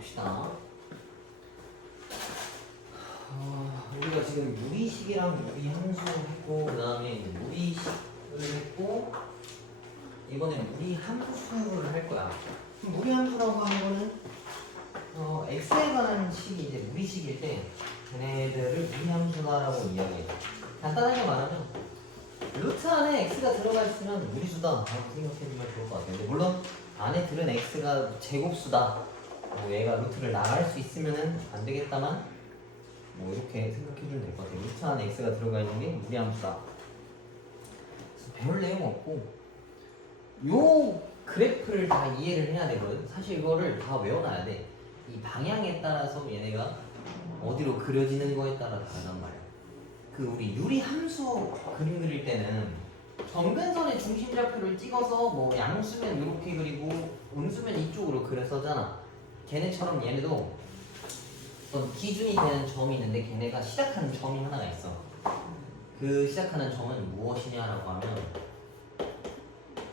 봅시다. 우리가 지금 무리식이랑 무리함수 했고 그 다음에 무리식을 했고 이번엔 무리함수를 할 거야. 무리함수라고 하는 거는 x에 관한 식이 이제 무리식일 때 걔네들을 무리함수다라고 이야기해. 간단하게 말하면 루트 안에 x가 들어가 있으면 무리수다라고 생각해주면 좋을 것 같아요. 근데 물론 안에 들은 x가 제곱수다. 얘가 루트를 나갈 수 있으면은 안 되겠다만 이렇게 생각해주면 될 것 같아요. 루트 안에 x가 들어가 있는 게 무리함수다. 그래서 배울 내용 없고 요 그래프를 다 이해를 해야 되거든. 사실 이거를 다 외워놔야 돼. 이 방향에 따라서 얘네가 어디로 그려지는 거에 따라 다르단 말이야. 그 우리 유리함수 그림 그릴 때는 점근선의 중심좌표를 찍어서 뭐 양수면 이렇게 그리고 음수면 이쪽으로 그렸었잖아. 걔네처럼 얘네도 어떤 기준이 되는 점이 있는데 걔네가 시작하는 점이 하나가 있어. 그 시작하는 점은 무엇이냐라고 하면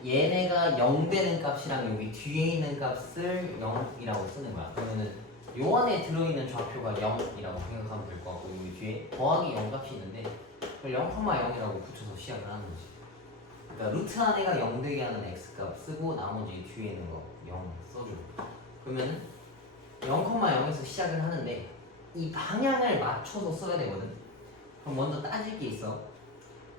얘네가 0 되는 값이랑 여기 뒤에 있는 값을 0이라고 쓰는 거야. 그러면은 요 안에 들어있는 좌표가 0이라고 생각하면 될 것 같고 여기 뒤에 더하기 0 값이 있는데 그걸 0,0이라고 붙여서 시작을 하는 거지. 그러니까 루트 안에가 0 되게 하는 x값 쓰고 나머지 뒤에 있는 거 0 써줘. 그러면 0,0에서 시작을 하는데 이 방향을 맞춰서 써야 되거든. 그럼 먼저 따질 게 있어.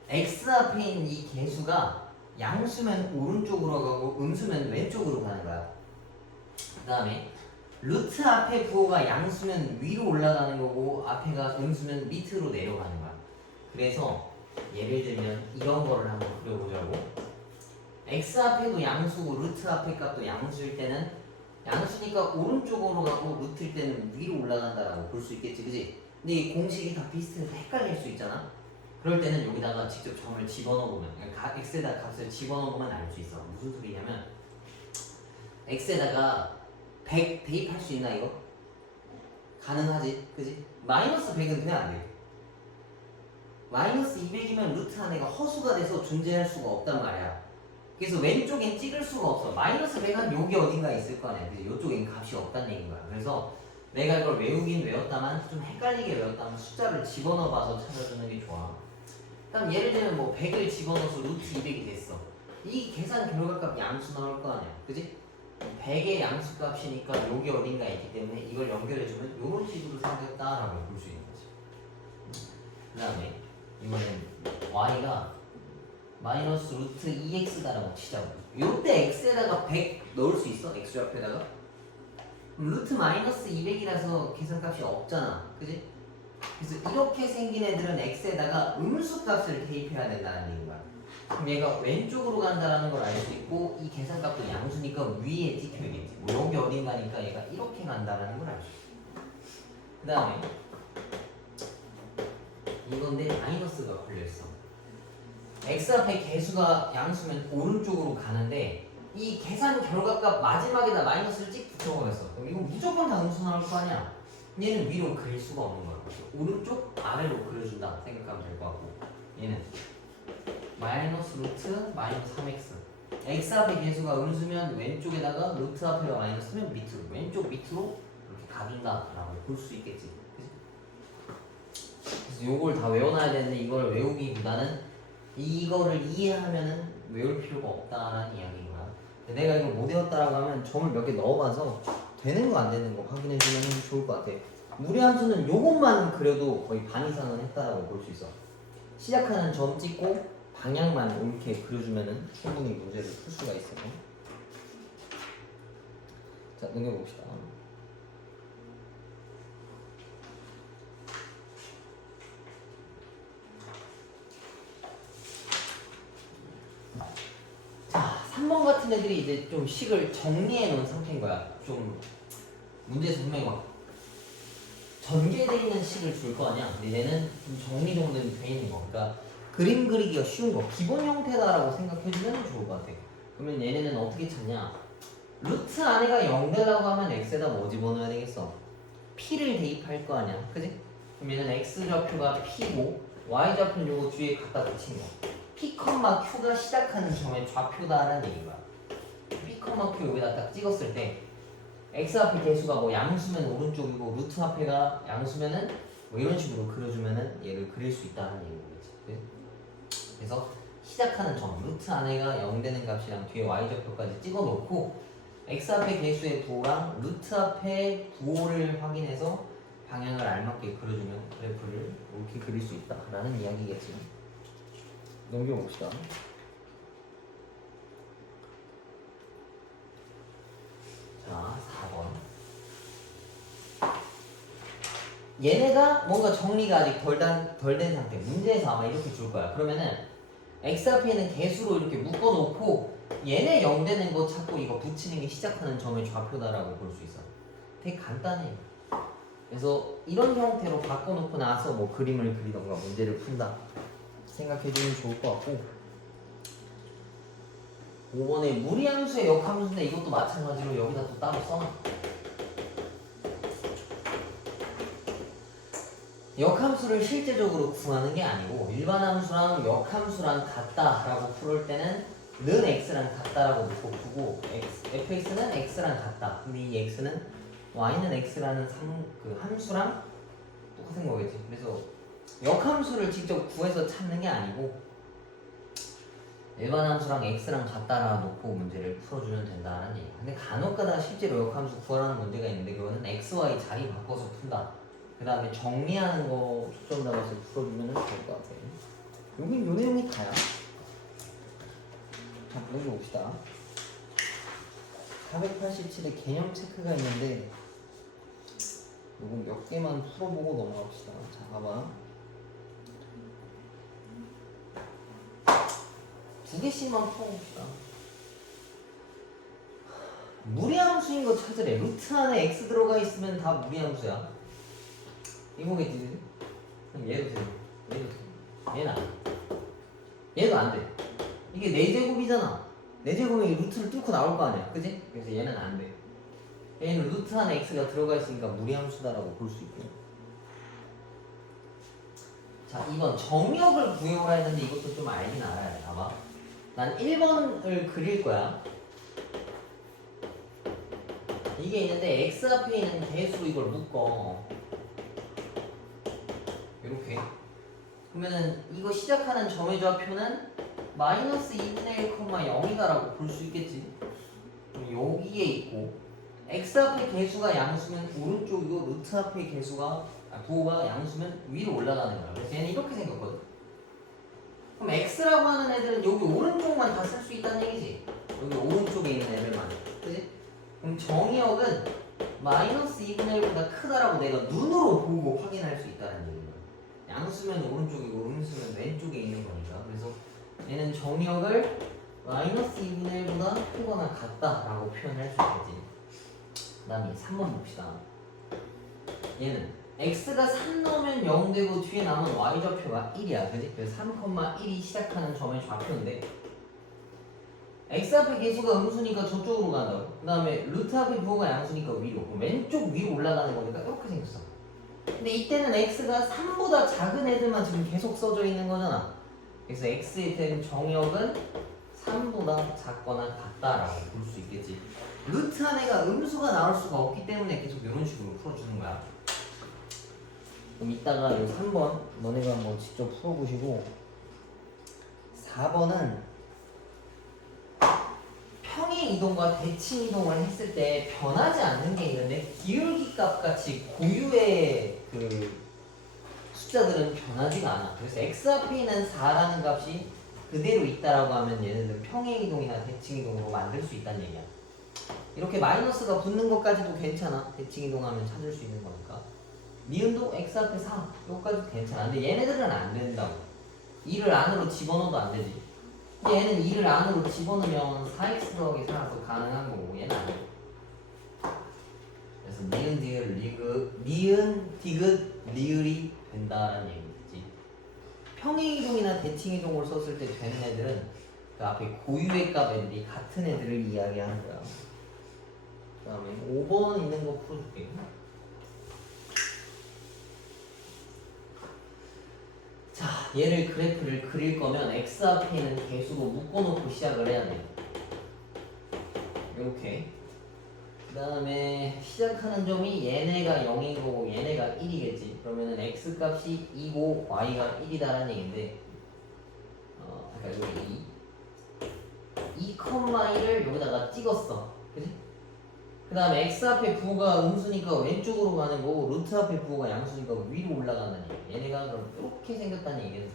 x 앞에 있는 이 개수가 양수면 오른쪽으로 가고 음수면 왼쪽으로 가는 거야. 그 다음에 루트 앞에 부호가 양수면 위로 올라가는 거고 앞에가 음수면 밑으로 내려가는 거야. 그래서 예를 들면 이런 거를 한번 그려보자고. x 앞에도 양수고 루트 앞에 값도 양수일 때는 양수니까 오른쪽으로 가고 루트일 때는 위로 올라간다라고 볼 수 있겠지, 그지? 근데 이 공식이 다 비슷해서 헷갈릴 수 있잖아. 그럴 때는 여기다가 직접 점을 집어넣어보면, 그러니까 x에다 값을 집어넣어보면 알 수 있어. 무슨 소리냐면 x에다가 100 대입할 수 있나 이거? 가능하지, 그지? 마이너스 100은 그냥 안 돼. 마이너스 200이면 루트 안에가 허수가 돼서 존재할 수가 없단 말이야. 그래서 왼쪽엔 찍을 수가 없어. 마이너스 100은 여기 어딘가 있을 거 아니야. 그래서 이쪽엔 값이 없다는 얘기인 거야. 그래서 내가 이걸 외우긴 외웠다만 좀 헷갈리게 외웠다면 숫자를 집어넣어봐서 찾아주는 게 좋아. 그럼 예를 들면 뭐 100을 집어넣어서 루트 200이 됐어. 이 계산 결과값 양수 나올 거 아니야. 그지? 100의 양수값이니까 여기 어딘가 있기 때문에 이걸 연결해주면 이런 식으로 생겼다라고 볼 수 있는 거지. 그 다음에 이번엔 y가 마이너스 루트 2x다라고 치자고. 요때 x에다가 100 넣을 수 있어? x좌표에다가? 루트 마이너스 200이라서 계산값이 없잖아. 그지? 그래서 이렇게 생긴 애들은 x에다가 음수값을 대입해야 된다는 얘기인 거야. 그럼 얘가 왼쪽으로 간다라는 걸 알 수 있고 이 계산값도 양수니까 위에 찍혀야겠지. 뭐 여기 어딘가니까 얘가 이렇게 간다라는 걸 알 수 있어. 그 다음에 이건데 마이너스가 걸려있어. x 앞에 개수가 양수면 오른쪽으로 가는데 이 계산 결과값 마지막에다 마이너스를 찍 붙여버렸어. 그럼 이거 무조건 다 음수 나올 거 아니야. 얘는 위로 그릴 수가 없는 거야. 오른쪽 아래로 그려준다 생각하면 될 것 같고 얘는 마이너스 루트 마이너스 3x x 앞에 개수가 음수면 왼쪽에다가 루트 앞에가 마이너스면 밑으로 왼쪽 밑으로 이렇게 가긴다라고 볼 수 있겠지. 그래서 요걸 다 외워놔야 되는데 이걸 외우기보다는 이거를 이해하면은 외울 필요가 없다라는 이야기인 거야. 내가 이걸 못 외웠다라고 하면 점을 몇 개 넣어봐서 되는 거 안 되는 거 확인해주면 좋을 것 같아. 무리함수는 요것만 그려도 거의 반 이상은 했다라고 볼 수 있어. 시작하는 점 찍고 방향만 이렇게 그려주면은 충분히 문제를 풀 수가 있어. 자, 넘겨봅시다. 자, 3번 같은 애들이 이제 좀 식을 정리해 놓은 상태인 거야. 좀 문제에서 분명히 막 전개되어 있는 식을 줄 거 아니야. 근데 얘는 좀 정리 정돈이 돼 있는 거. 그러니까 그림 그리기가 쉬운 거. 기본 형태다라고 생각해주면 좋을 것 같아. 그러면 얘네는 어떻게 찾냐? 루트 안에가 0 되려고 하면 x에다 뭐 집어넣어야 되겠어? p를 대입할 거 아니야. 그지? 그럼 얘는 x좌표가 p고 y좌표는 요거 뒤에 갖다 붙인 거. p, q가 시작하는 점의 좌표다라는 얘기인 거야. p, q 여기다 딱 찍었을 때 x 앞에 개수가 뭐 양수면 오른쪽이고 루트 앞에가 양수면은 뭐 이런 식으로 그려주면은 얘를 그릴 수 있다는 얘기인 거지. 그래서 시작하는 점 루트 안에가 0 되는 값이랑 뒤에 y좌표까지 찍어놓고 x 앞에 개수의 부호랑 루트 앞에 부호를 확인해서 방향을 알맞게 그려주면 그래프를 이렇게 그릴 수 있다라는 이야기겠지. 넘겨봅시다. 자, 4번. 얘네가 뭔가 정리가 아직 덜 된 상태. 문제에서 아마 이렇게 줄 거야. 그러면은 x 앞에 있는 개수로 이렇게 묶어놓고 얘네 0 되는 거 찾고 이거 붙이는 게 시작하는 점의 좌표다라고 볼 수 있어. 되게 간단해. 그래서 이런 형태로 바꿔놓고 나서 뭐 그림을 그리던가 문제를 푼다 생각해주면 좋을 것 같고, 5번에 무리함수의 역함수인데 이것도 마찬가지로 여기다 또 따로 써놔. 역함수를 실제적으로 구하는 게 아니고 일반 함수랑 역함수랑 같다라고 풀을 때는 는 x랑 같다라고 놓고 푸고 fx는 x랑 같다. 근데 이 x는 y는 x라는 그 함수랑 똑같은 거겠지. 그래서 역함수를 직접 구해서 찾는 게 아니고 일반 함수랑 x랑 같다라 놓고 문제를 풀어주면 된다는 얘기야. 근데 간혹가다가 실제로 역함수 구하라는 문제가 있는데 그거는 x, y 자리 바꿔서 푼다. 그 다음에 정리하는 거 초점 잡아서 풀어주면 좋을 것 같아. 여긴 요 내용이 다야. 자, 보여봅시다. 487에 개념 체크가 있는데 요거 몇 개만 풀어보고 넘어갑시다. 자, 봐봐. 2개씩만 풀어봅시다. 무리함수인 거 찾으래. 루트 안에 x 들어가 있으면 다 무리함수야. 이거겠지. 얘도 돼. 얘도 돼. 얘는 안 돼. 얘도 안 돼. 이게 4제곱이잖아. 4제곱이 루트를 뚫고 나올 거 아니야. 그지? 그래서 얘는 안 돼. 얘는 루트 안에 x가 들어가 있으니까 무리함수다라고 볼 수 있고. 자, 2번 정역을 구해오라 했는데 이것도 좀 알긴 알아야 돼. 봐봐. 난 1번을 그릴 거야. 이게 있는데 x 앞에 있는 개수로 이걸 묶어. 이렇게. 그러면은 이거 시작하는 점의 좌표는 마이너스 2분의 1, 0이다라고 볼 수 있겠지. 그럼 여기에 있고 x 앞에 개수가 양수면 오른쪽이고 루트 앞에 개수가 부호가 양수면 위로 올라가는 거야. 그래서 얘는 이렇게 생겼거든. 그럼 x라고 하는 애들은 여기 오른쪽만 다 쓸 수 있다는 얘기지. 여기 오른쪽에 있는 애들만. 그지? 그럼 정의역은 마이너스 2분의 1보다 크다라고 내가 눈으로 보고 확인할 수 있다는 얘기야. 양수면 오른쪽이고 음수면 왼쪽에 있는 거니까. 그래서 얘는 정의역을 마이너스 2분의 1보다 크거나 같다라고 표현할 수 있겠지. 그 다음에 3번 봅시다. 얘는 x가 3 넣으면 0 되고 뒤에 남은 y좌표가 1이야. 그지? 그래서 3,1이 시작하는 점의 좌표인데 x 앞에 개수가 음수니까 저쪽으로 간다고. 그 다음에 루트 앞에 부호가 양수니까 위로. 왼쪽 위로 올라가는 거니까 이렇게 생겼어. 근데 이때는 x가 3보다 작은 애들만 지금 계속 써져 있는 거잖아. 그래서 x에 대한 정역은 3보다 작거나 같다라고 볼 수 있겠지. 루트 안에가 음수가 나올 수가 없기 때문에 계속 이런 식으로 풀어주는 거야. 그럼 이따가 이 3번 너네가 한번 직접 풀어보시고 4번은 평행 이동과 대칭 이동을 했을 때 변하지 않는 게 있는데 기울기 값 같이 고유의 그 숫자들은 변하지가 않아. 그래서 x 앞에 있는 4라는 값이 그대로 있다라고 하면 얘네들은 평행 이동이나 대칭 이동으로 만들 수 있다는 얘기야. 이렇게 마이너스가 붙는 것까지도 괜찮아. 대칭 이동하면 찾을 수 있는 거니까. 니은도 x 앞에 4 이거까지도 괜찮아. 근데 얘네들은 안 된다고. 2를 안으로 집어넣어도 안 되지. 얘는 2를 안으로 집어넣으면 4x 더하기 4도 가능한 거고 얘는 안 돼. 그래서 니은, 디귿, 리을이 된다라는 얘기지. 평행 이동이나 대칭 이동을 썼을 때 되는 애들은 그 앞에 고유의 값 애들이 같은 애들을 이야기하는 거야. 그 다음에 5번 있는 거 풀어줄게. 자, 얘를 그래프를 그릴 거면 x 앞에 있는 개수로 묶어놓고 시작을 해야 돼. 이렇게. 그 다음에 시작하는 점이 얘네가 0인 거고 얘네가 1이겠지. 그러면은 x 값이 2고 y가 1이다라는 얘기인데 그러니까 여기 2,1을 여기다가 찍었어. 그지? 그 다음에 x 앞에 부호가 음수니까 왼쪽으로 가는 거고 루트 앞에 부호가 양수니까 위로 올라간다는 얘기. 얘네가 그럼 이렇게 생겼다는 얘기는.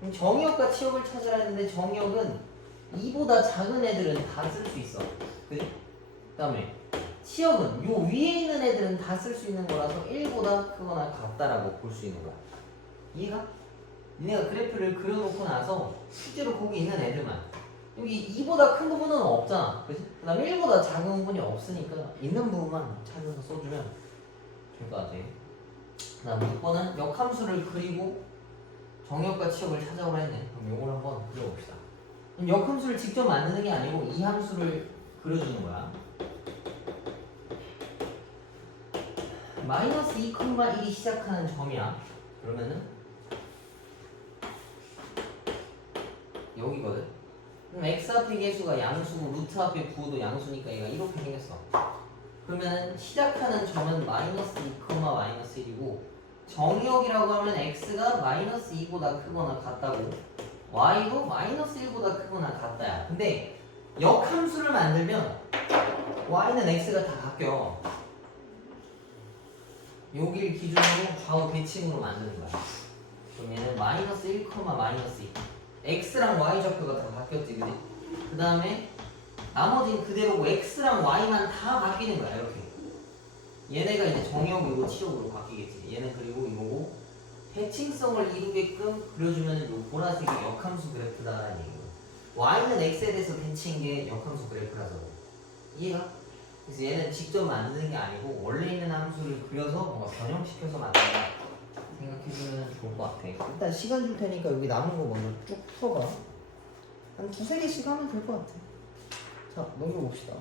그럼 정의역과 치역을 찾으라 했는데 정의역은 2보다 작은 애들은 다 쓸 수 있어. 그지? 그 다음에 치역은 요 위에 있는 애들은 다 쓸 수 있는 거라서 1보다 크거나 같다라고 볼 수 있는 거야. 이해가? 니네가 그래프를 그려놓고 나서 실제로 거기 있는 애들만 여기 2보다 큰 부분은 없잖아. 그치? 그 다음에 1보다 작은 부분이 없으니까 있는 부분만 찾아서 써주면 될 것 같아. 그 다음 6번은 역함수를 그리고 정역과 치역을 찾아오라 했네. 그럼 요걸 한번 그려봅시다. 그럼 역함수를 직접 만드는 게 아니고 이 함수를 그려주는 거야. 마이너스 2,1이 시작하는 점이야. 그러면은 여기거든. 그럼 x 앞에 계수가 양수고 루트 앞에 부호도 양수니까 얘가 이렇게 생겼어. 그러면 시작하는 점은 마이너스 2, 마이너스 1이고 정의역이라고 하면 x가 마이너스 2보다 크거나 같다고 y도 마이너스 1보다 크거나 같다야. 근데 역함수를 만들면 y는 x가 다 바뀌어. 여기를 기준으로 좌우 대칭으로 만드는 거야. 그럼 얘는 마이너스 1, 마이너스 2 x랑 y 좌표가 다 바뀌었지, 그지? 그 다음에 나머지는 그대로고 x랑 y만 다 바뀌는 거야, 이렇게. 얘네가 이제 정역이고 치역으로 바뀌겠지. 얘는 그리고 이거고 대칭성을 이루게끔 그려주면 요 보라색이 역함수 그래프다라는 얘기고 y는 x에 대해서 대칭인 게 역함수 그래프라서 이해가? 그래서 얘는 직접 만드는 게 아니고 원래 있는 함수를 그려서 뭔가 변형시켜서 만든다 생각해주면 좋을 것 같아. 일단 시간 줄 테니까 여기 남은 거 먼저 쭉 풀어봐. 한 두세 개씩 하면 될 것 같아. 자, 넘겨봅시다.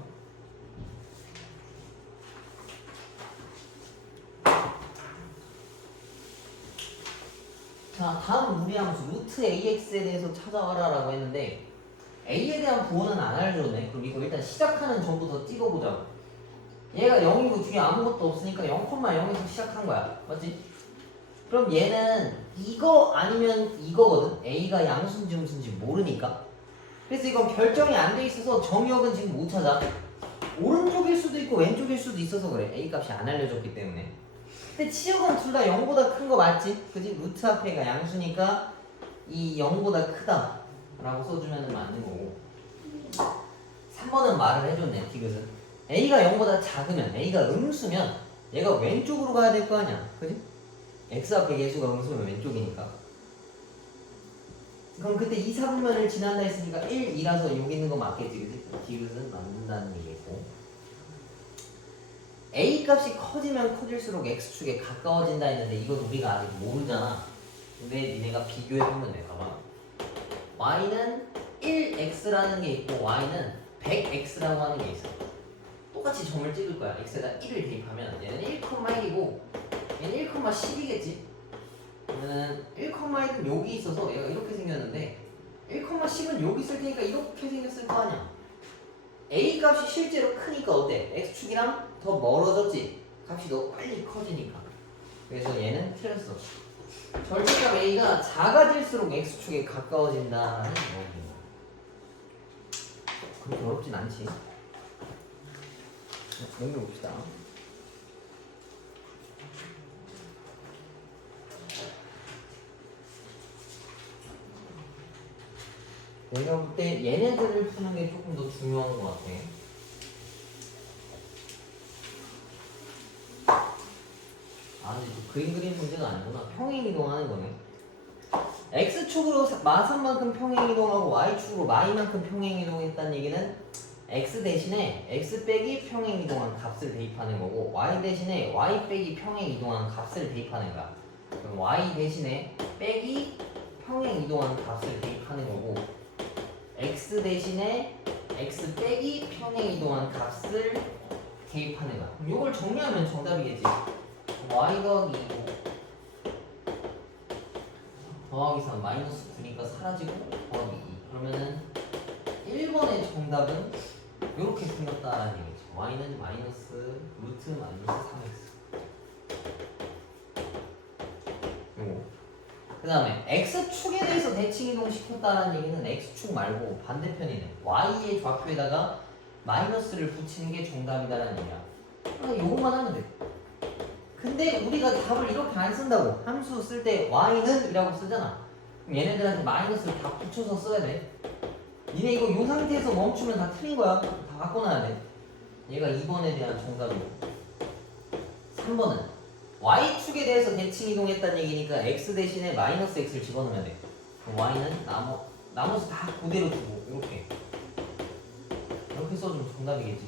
자, 다음 무리함수 루트 AX에 대해서 찾아와라 라고 했는데 A에 대한 부호는 안 알려줬네. 그럼 이거 일단 시작하는 점부터 찍어보자고. 얘가 0이고 뒤에 아무것도 없으니까 0,0에서 시작한 거야. 맞지? 그럼 얘는 이거 아니면 이거거든. A가 양수인지 음수인지 모르니까. 그래서 이건 결정이 안 돼 있어서 정역은 지금 못 찾아. 오른쪽일 수도 있고 왼쪽일 수도 있어서 그래. A 값이 안 알려졌기 때문에. 근데 치역은 둘 다 0보다 큰 거 맞지? 그지? 루트 앞에가 양수니까 이 0보다 크다 라고 써주면 맞는 거고 3번은 말을 해줬네. 디귿은 A가 0보다 작으면 A가 음수면 얘가 왼쪽으로 가야 될 거 아니야. 그지? X 앞에 계수가 음수면 왼쪽이니까. 그럼 그때 2, 4분면을 지난다 했으니까 1, 2라서 여기 있는 거 맞겠지. 그지? 디귿은 맞는다는 얘기고 A 값이 커지면 커질수록 X축에 가까워진다 했는데 이건 우리가 아직 모르잖아. 근데 니네가 비교해보면 돼. 봐봐. Y는 1X라는 게 있고 Y는 100X라고 하는 게 있어. 똑같이 점을 찍을 거야. X에다 1을 대입하면 얘는 1,1이고 얘는 1,10이겠지. 그러면 1,1은 여기 있어서 얘가 이렇게 생겼는데 1,10은 여기 있을 테니까 이렇게 생겼을 거 아니야. A 값이 실제로 크니까 어때? X축이랑 더 멀어졌지? 값이 더 빨리 커지니까. 그래서 얘는 틀렸어. 절대값 A가 작아질수록 X축에 가까워진다는 얘기입니다. 그렇게 어렵진 않지. 넘겨봅시다. 내가 볼 때 얘네들을 푸는 게 조금 더 중요한 것 같아. 근데 또 그림 그리는 문제가 아니구나. 평행 이동하는 거네. X축으로 마산만큼 평행 이동하고 Y축으로 Y만큼 평행 이동했다는 얘기는 X 대신에 X 빼기 평행 이동한 값을 대입하는 거고 Y 대신에 Y 빼기 평행 이동한 값을 대입하는 거야. 그럼 Y 대신에 빼기 평행 이동한 값을 대입하는 거고 X 대신에 X 빼기 평행 이동한 값을 대입하는 거야. 그럼 이걸 정리하면 정답이겠지. Y 더하기 2고 더하기 3 마이너스 9니까 사라지고 더하기 2 그러면은 1번의 정답은 이렇게 생겼다라는 얘기죠. y는 마이너스 루트 마이너스 3x. 요거. 그 다음에 x축에 대해서 대칭 이동시켰다는 얘기는 x축 말고 반대편이네. y의 좌표에다가 마이너스를 붙이는 게 정답이다라는 얘기야. 그러니까 요것만 하면 돼. 근데 우리가 답을 이렇게 안 쓴다고. 함수 쓸 때 y는 이라고 쓰잖아. 그럼 얘네들한테 마이너스를 다 붙여서 써야 돼. 니네 이거 요 상태에서 멈추면 다 틀린 거야. 다 바꿔놔야 돼. 얘가 2번에 대한 정답이고, 3번은 y축에 대해서 대칭 이동했다는 얘기니까 x 대신에 마이너스 x를 집어넣으면 돼. 그럼 y는 나머지 다 그대로 두고 이렇게 써주면 정답이겠지.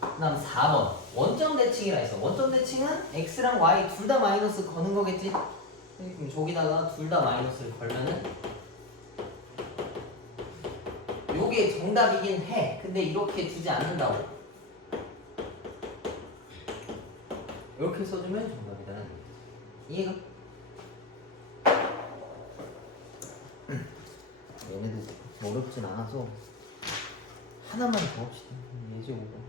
그 다음 4번 원점 대칭이라 했어. 원점 대칭은 x랑 y 둘 다 마이너스 거는 거겠지. 그럼 저기다가 둘 다 마이너스를 걸면은 요게 정답이긴 해. 근데 이렇게 두지 않는다고. 이렇게 써주면 정답이다라는 얘기지. 이해가? 얘네도 어렵진 않아서 하나만 더 합시다. 예제오고.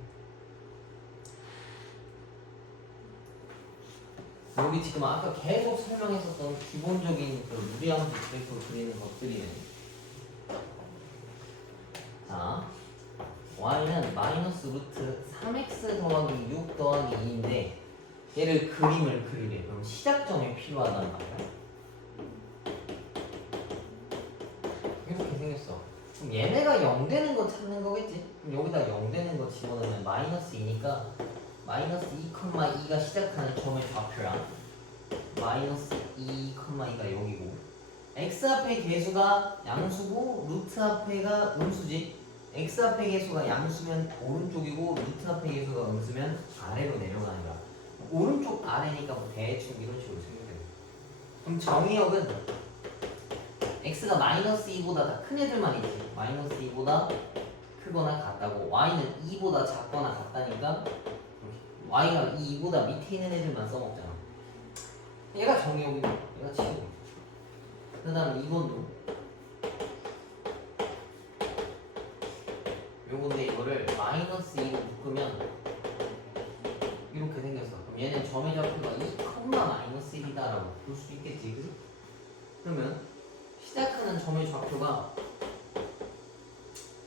여기 지금 아까 계속 설명했었던 기본적인 그 무리함수 그래프 그리는 것들이네. 자, y는 마이너스 루트 3x 더하기 6 더하기 2인데 얘를 그림을 그리래. 그럼 시작점이 필요하단 말이야. 이렇게 생겼어. 그럼 얘네가 0 되는 거 찾는 거겠지? 그럼 여기다 0 되는 거 집어넣으면 마이너스 2니까 마이너스 2,2가 시작하는 점의 좌표야. 마이너스 2,2가 여기고, x 앞의 개수가 양수고 루트 앞에가 음수지. x 앞의 개수가 양수면 오른쪽이고 루트 앞의 개수가 음수면 아래로 내려가는 거야. 오른쪽 아래니까 뭐 대충 이런 식으로 생각해. 그럼 정의역은 x가 마이너스 2보다 다 큰 애들만 있지. 마이너스 2보다 크거나 같다고. y는 2보다 작거나 같다니까 y가 2보다 밑에 있는 애들만 써먹잖아. 얘가 정의역이고 얘가 치고. 그 다음 2번도 요건데 이거를 마이너스 2로 묶으면 이렇게 생겼어. 그럼 얘는 점의 좌표가 2, 마이너스 1이다라고 볼 수 있겠지, 그지? 그러면 시작하는 점의 좌표가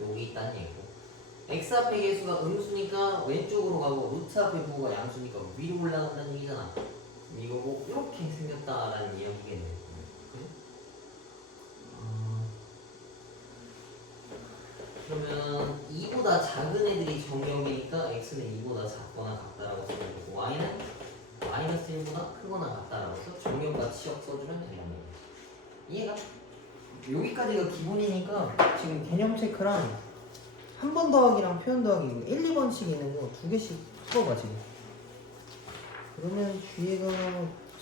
여기 있다는 얘기고, x 앞의 개수가 음수니까 왼쪽으로 가고 루트 앞의 부호가 양수니까 위로 올라간다는 얘기잖아. 이거고 이렇게 생겼다라는 이야기겠네. 그러면 2보다 작은 애들이 정의역이니까 x는 2보다 작거나 같다라고 쓰면 되고, y는 마이너스 1보다 크거나 같다라고 해서 정의역과 치역 써주면 되는 거예요. 이해가? 여기까지가 기본이니까 지금 개념 체크랑 한 번 더하기랑 표현 더하기 1, 2번씩 있는 거 2개씩 풀어봐 지금. 그러면 뒤에가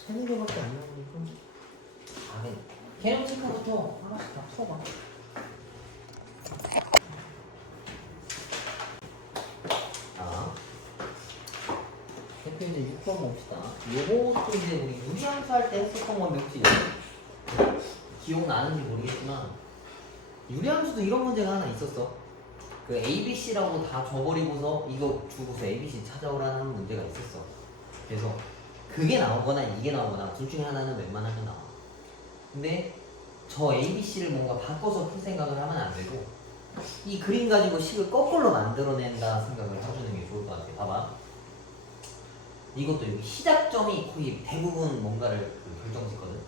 3, 4개밖에 안 나오니까 개념 체크부터 하나씩 다 풀어봐. 대표 이제 6번 봅시다. 요것도 이제 우리 유리함수 할 때 했었던 건데 혹시 기억나는지 모르겠지만 유리함수도 이런 문제가 하나 있었어. 그 ABC라고 다 줘버리고서 이거 주고서 ABC 찾아오라는 문제가 있었어. 그래서 그게 나오거나 이게 나오거나 둘 중에 하나는 웬만하면 나와. 근데 저 ABC를 뭔가 바꿔서 풀 생각을 하면 안 되고 이 그림 가지고 식을 거꾸로 만들어낸다 생각을 해주는 게 좋을 것 같아. 봐봐. 이것도 여기 시작점이 거의 대부분 뭔가를 결정짓거든.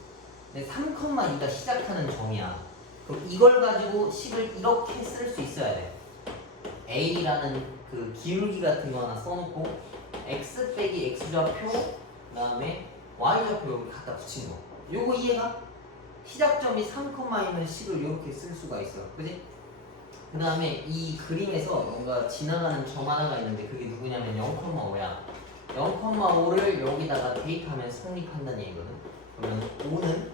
근데 3,2가 시작하는 점이야. 그럼 이걸 가지고 식을 이렇게 쓸 수 있어야 돼. A라는 그 기울기 같은 거 하나 써놓고 x 빼기 x 좌표 그 다음에 y 좌표 여기 갖다 붙인 거. 요거 이해가? 시작점이 3,2면 식을 이렇게 쓸 수가 있어. 그지? 그 다음에 이 그림에서 뭔가 지나가는 점 하나가 있는데 그게 누구냐면 0,5야. 0,5를 여기다가 대입하면 성립한다는 얘기거든. 그러면 5는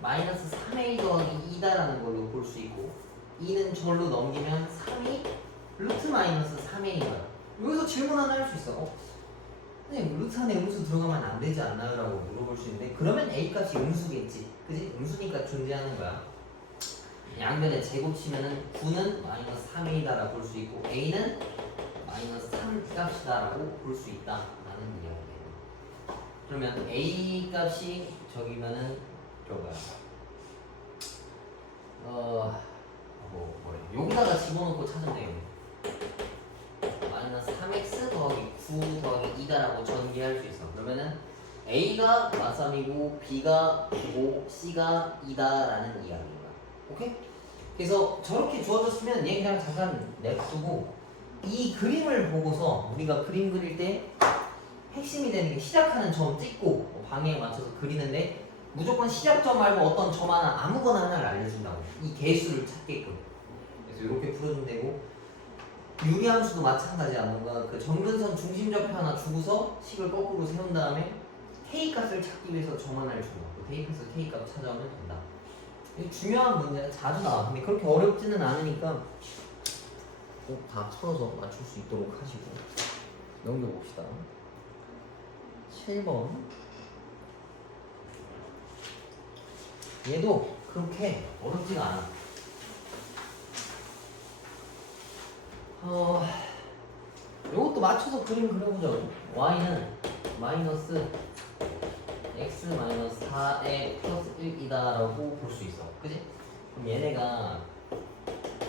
마이너스 3a 더하기 2다라는 걸로 볼 수 있고 2는 절로 넘기면 3이 루트 마이너스 3a인 거야. 여기서 질문 하나 할 수 있어. 선생님 루트 안에 음수 들어가면 안 되지 않나요? 라고 물어볼 수 있는데 그러면 a 값이 음수겠지. 그지? 음수니까 존재하는 거야. 양변에 제곱 치면은 9는 마이너스 3a다라고 볼 수 있고 a는 마이너스 한 값이다라고 볼 수 있다라는 이야기예요. 그러면 A 값이 저기면은 저거야. 뭐래? 여기다가 집어넣고 찾으면 돼요. 마이너스 3x 더하기 9 더하기 2다라고 전개할 수 있어. 그러면은 A가 마삼이고 B가 9고 C가 2다라는 이야기인 거야. 오케이? 그래서 저렇게 주어졌으면 얘 그냥 잠깐 냅두고 이 그림을 보고서 우리가 그림 그릴 때 핵심이 되는 게 시작하는 점 찍고 방향에 맞춰서 그리는데 무조건 시작점 말고 어떤 점 하나 아무거나 하나를 알려준다고. 이 개수를 찾게끔. 그래서 이렇게 풀어주면 되고 유리함수도 마찬가지야. 뭔가 그 점근선 중심좌표 하나 주고서 식을 거꾸로 세운 다음에 K 값을 찾기 위해서 점 하나를 주고 그 대입해서 K 값 찾아오면 된다. 이게 중요한 문제야. 자주 나와. 근데 그렇게 어렵지는 않으니까 꼭 다 풀어서 맞출 수 있도록 하시고 넘겨봅시다. 7번 얘도 그렇게 어렵지가 않아. 요것도 맞춰서 그림 그려보자고. y는 마이너스 x 마이너스 4에 플러스 1이다라고 볼 수 있어. 그지? 그럼 얘네가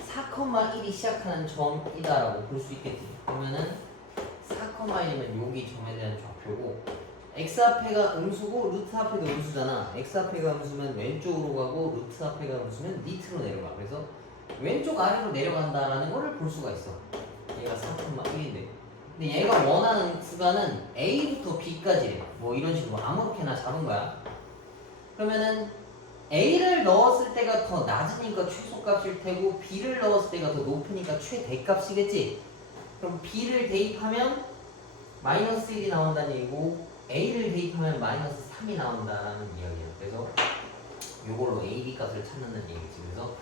4,1이 시작하는 점이다라고 볼 수 있겠지. 그러면은 4,1이면 여기 점에 대한 좌표고 x 앞에가 음수고 루트 앞에도 음수잖아. x 앞에가 음수면 왼쪽으로 가고 루트 앞에가 음수면 밑으로 내려가. 그래서 왼쪽 아래로 내려간다라는 거를 볼 수가 있어. 얘가 4,1인데 근데 얘가 원하는 구간은 A부터 B까지래. 뭐 이런 식으로 아무렇게나 잡은 거야. 그러면은 A를 넣었을 때가 더 낮으니까 최소값일 테고 B를 넣었을 때가 더 높으니까 최대값이겠지. 그럼 B를 대입하면 마이너스 1이 나온다는 얘기고 A를 대입하면 마이너스 3이 나온다라는 이야기야. 그래서 이걸로 A, B 값을 찾는 얘기지. 그래서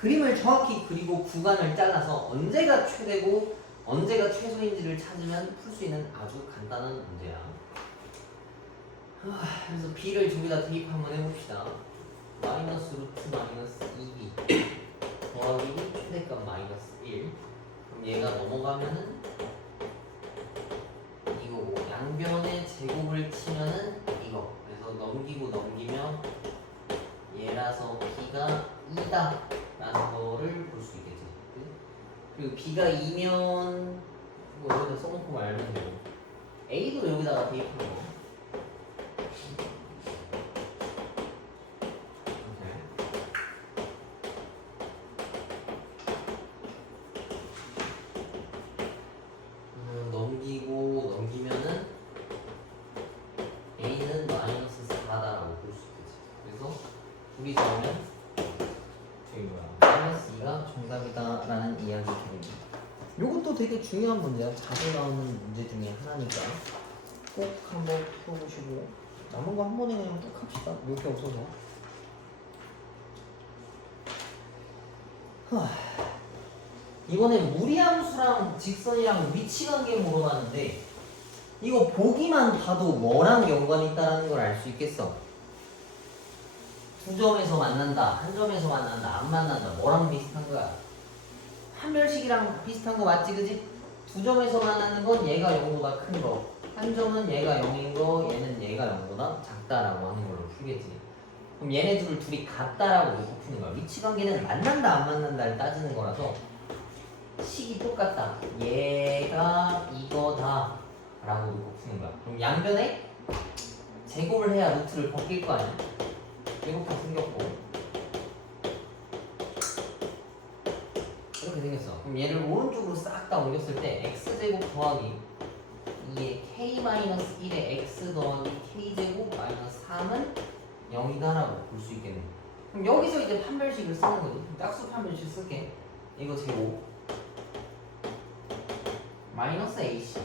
그림을 정확히 그리고 구간을 잘라서 언제가 최대고 언제가 최소인지를 찾으면 풀 수 있는 아주 간단한 문제야. 그래서 B를 저기다 대입 한번 해봅시다. 마이너스 루트 마이너스 2B 더하기 최대값 마이너스 1. 그럼 얘가 넘어가면은 이거고 양변의 제곱을 치면은 이거. 그래서 넘기고 넘기면 얘라서 B가 2다 라는 거를 볼 수 있겠지. 그리고 B가 2면 뭐 여기다 써놓고 말면 되고 A도 여기다가 대입하는 거. 넘기고 넘기면은 A는 마이너스 4다라고 볼 수 있겠지. 그래서 둘이 더하면 저기 뭐야 마이너스 2가 정답이다라는 이야기 드립니다. 요것도 되게 중요한 문제야. 자주 나오는 문제 중에 하나니까 꼭 한번 풀어보시고 남은 거 한 번에 그냥 쭉 합시다. 몇 개 없어서. 이번엔 무리함수랑 직선이랑 위치관계 물어봤는데 이거 보기만 봐도 뭐랑 연관이 있다는 걸 알 수 있겠어? 두 점에서 만난다, 한 점에서 만난다, 안 만난다, 뭐랑 비슷한 거야? 한별식이랑 비슷한 거 맞지, 그지? 두 점에서 만나는 건 얘가 0보다 큰 거, 한 점은 얘가 0인 거, 얘는 얘가 0보다 작다라고 하는 걸로 풀겠지. 그럼 얘네 둘이 같다라고 놓고 푸는 거야. 위치관계는 만난다, 안 만난다를 따지는 거라서 식이 똑같다. 얘가 이거다 라고 놓고 푸는 거야. 그럼 양변에 제곱을 해야 루트를 벗길 거 아니야? 이렇게 생겼고 이렇게 생겼어. 그럼 얘를 오른쪽으로 싹 다 옮겼을 때 x제곱 더하기 2의 k-1의 x 더하기 k제곱 마이너스 3은 0이다라고 볼 수 있겠네. 그럼 여기서 이제 판별식을 쓰는 거지. 짝수 판별식 쓸게. 이거 제곱 마이너스 ac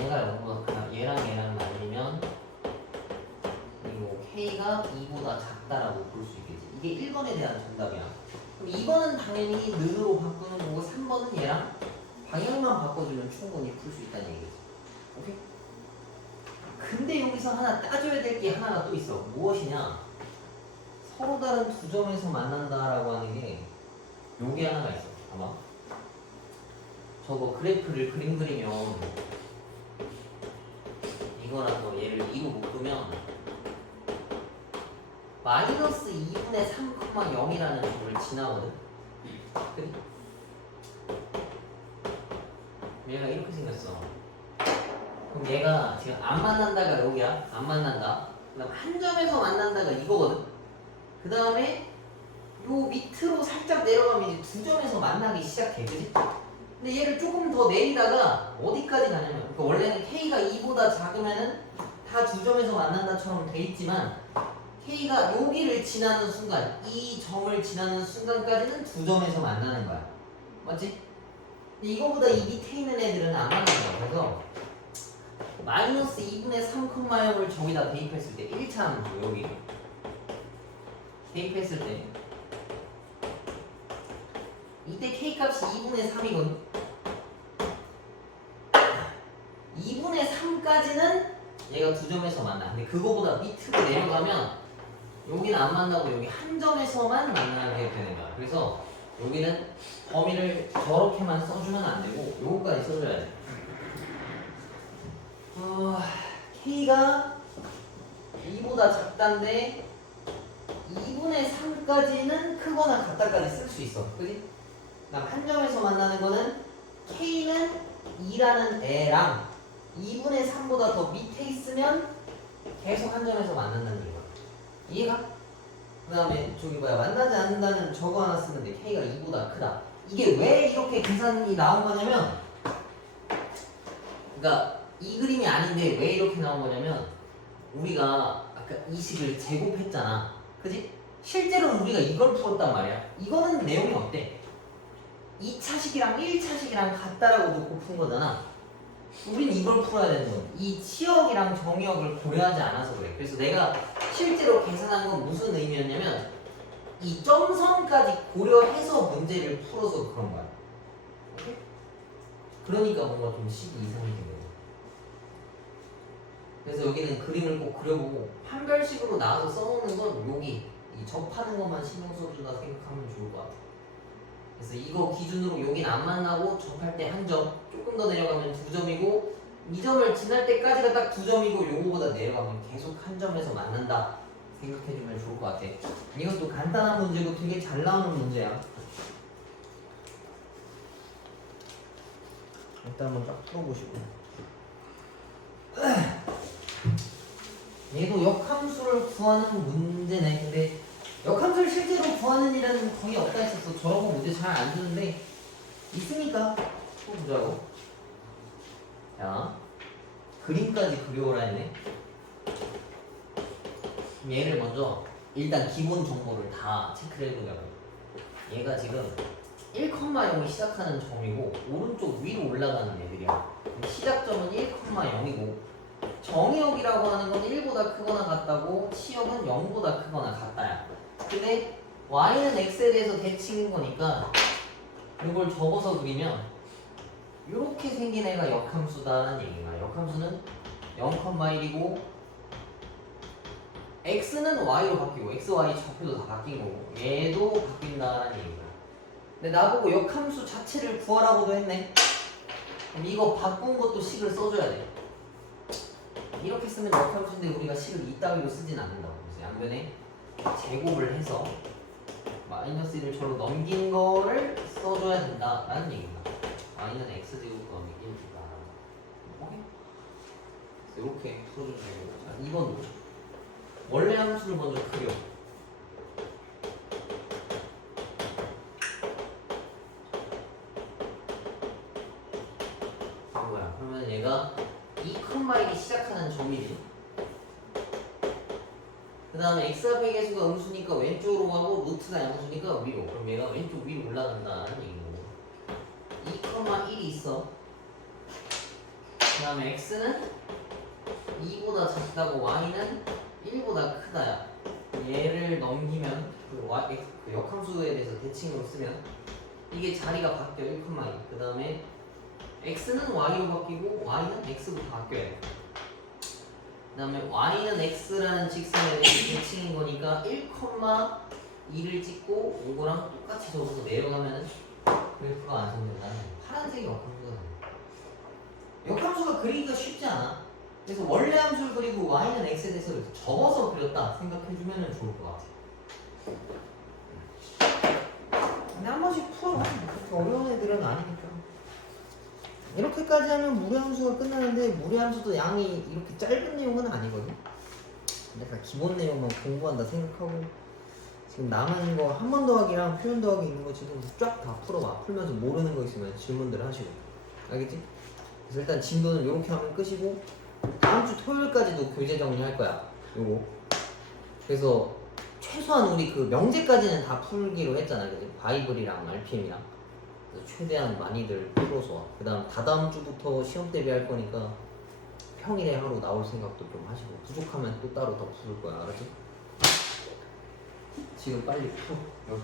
얘가 0보다 크다. 얘랑 날리면 이거 k가 2보다 작다라고 볼 수 있겠지. 이게 1번에 대한 정답이야. 그럼 2번은 당연히 는으로 바꾸는 거고 3번은 얘랑 방향만 바꿔주면 충분히 풀 수 있다는 얘기지. 오케이? 근데 여기서 하나 따져야 될 게 하나가 또 있어. 무엇이냐? 서로 다른 두 점에서 만난다라고 하는 게 요게 하나가 있어. 아마 저거 그래프를 그림 그리면 이거랑 뭐 얘를 2로 묶으면 마이너스 2분의 3,0이라는 점을 지나거든. 그래? 얘가 이렇게 생겼어. 그럼 얘가 지금 안 만난다가 여기야. 안 만난다. 그다음 한 점에서 만난다가 이거거든. 그 다음에 요 밑으로 살짝 내려가면 이제 두 점에서 만나기 시작해. 그지? 근데 얘를 조금 더 내리다가 어디까지 가냐면 그러니까 원래는 K가 2보다 작으면은 다 두 점에서 만난다처럼 돼 있지만 K가 여기를 지나는 순간 이 점을 지나는 순간까지는 두 점에서 만나는 거야. 맞지? 근데 이거보다 이 밑에 있는 애들은 안 만나는 거야. 그래서 마이너스 2분의 3,0을 저기다 대입했을 때 1차 함수 여기 대입했을 때 이때 K값이 2분의 3이거든. 2분의 3까지는 얘가 두 점에서 만나. 근데 그거보다 밑으로 내려가면 여기는 안 만나고 여기 한 점에서만 만나게 되는 거야. 그래서 여기는 범위를 저렇게만 써주면 안 되고 요거까지 써줘야 돼. K가 2보다 작다인데 2분의 3까지는 크거나 같다까지 쓸 수 있어. 그지? 그다음 한 점에서 만나는 거는 K는 2라는 애랑 2분의 3보다 더 밑에 있으면 계속 한 점에서 만난다는 얘기야. 이해가? 그 다음에 저기 뭐야 만나지 않는다는 저거 하나 쓰면 돼. K가 2보다 크다. 이게 왜 이렇게 계산이 나온 거냐면 그러니까 이 그림이 아닌데 왜 이렇게 나온 거냐면 우리가 아까 이 식을 제곱했잖아. 그지? 실제로는 우리가 이걸 풀었단 말이야. 이거는 내용이 어때? 2차식이랑 1차식이랑 같다라고 놓고 푼 거잖아. 우린 이걸 풀어야 되는 거야. 이 치역이랑 정역을 고려하지 않아서 그래. 그래서 내가 실제로 계산한 건 무슨 의미였냐면 이 점선까지 고려해서 문제를 풀어서 그런 거야. 오케이? 그러니까 뭔가 좀 식이 이상해진 거야. 그래서 여기는 그림을 꼭 그려보고 판별식으로 나와서 써놓는 건 여기 이 접하는 것만 신경 써준다 생각하면 좋을 것 같아. 그래서 이거 기준으로 여긴 안 만나고 접할 때 한 점, 조금 더 내려가면 두 점이고 이 점을 지날 때까지가 딱 두 점이고 요거보다 내려가면 계속 한 점에서 만난다 생각해주면 좋을 것 같아. 이것도 간단한 문제고 되게 잘 나오는 문제야. 일단 한번 쫙 풀어보시고 얘도 역함수를 구하는 문제네. 근데 역함수를 실제로 구하는 일은 거의 없다 했었어. 저런 거 문제 잘 안 주는데 있으니까 또 보자고. 자, 그림까지 그려오라 했네. 얘를 먼저 일단 기본 정보를 다 체크를 해보자고. 얘가 지금 1,0이 시작하는 점이고 오른쪽 위로 올라가는 애들이야. 시작점은 1,0이고 정의역이라고 하는 건 1보다 크거나 같다고 치역은 0보다 크거나 같다야. 근데 y는 x에 대해서 대칭인 거니까 이걸 접어서 그리면 이렇게 생긴 애가 역함수다라는 얘기야. 역함수는 0,1이고 x는 y로 바뀌고 x, y 좌표도 다 바뀐 거고 얘도 바뀐다라는 얘기야. 근데 나보고 역함수 자체를 구하라고도 했네. 그럼 이거 바꾼 것도 식을 써줘야 돼. 이렇게 쓰면 역함수인데 우리가 식을 이따위로 쓰진 않는다고. 그래서 양변에 제곱을 해서 마이너스 1을 저로 넘긴 거를 써줘야 된다라는 얘기입니다. y는 x제곱 더하기 1이다. 오케이? 그래서 이렇게 풀어주면 되고. 자, 2번도 원래 함수를 먼저 그려. 뭐야? 그러면 얘가 2,1이 시작하는 점이지. 그 다음에 x 앞의 개수가 음수니까 왼쪽으로 가고 루트가 양수니까 위로. 그럼 얘가 왼쪽 위로 올라간다는 얘기인 거고. 2,1이 있어. 그 다음에 x는 2보다 작다고 y는 1보다 크다야. 얘를 넘기면 그 역함수에 대해서 대칭으로 쓰면 이게 자리가 바뀌어 1,2. 그 다음에 x는 y로 바뀌고 y는 x로 바뀌어야 돼. 그 다음에 y는 x라는 직선에 대해서 대칭인 거니까 1,2를 찍고 이거랑 똑같이 적어서 내려가면 그래프가 완성된다는. 파란색 색이 역함수가 돼. 역함수가 그리기가 쉽지 않아. 그래서 원래 함수를 그리고 y는 x에 대해서 접어서 그렸다 생각해주면 좋을 것 같아. 근데 한 번씩 풀어. 그렇게 어려운 애들은 아니니까. 이렇게까지 하면 무리함수가 끝나는데 무리함수도 양이 이렇게 짧은 내용은 아니거든. 내가 기본 내용만 공부한다 생각하고 지금 남은 거 한 번 더하기랑 표현 더하기 있는 거 지금 쫙 다 풀어봐. 풀면서 모르는 거 있으면 질문들 하시고. 알겠지? 그래서 일단 진도는 이렇게 하면 끝이고 다음 주 토요일까지도 교재 정리할 거야. 요거. 그래서 최소한 우리 그 명제까지는 다 풀기로 했잖아. 그지? 바이블이랑 RPM이랑. 그래서 최대한 많이들 풀어서 와. 그 다음 다다음 주부터 시험 대비할 거니까 평일에 하루 나올 생각도 좀 하시고 부족하면 또 따로 더 풀 거야. 알았지? 지금 빨리 풀어. 이렇게.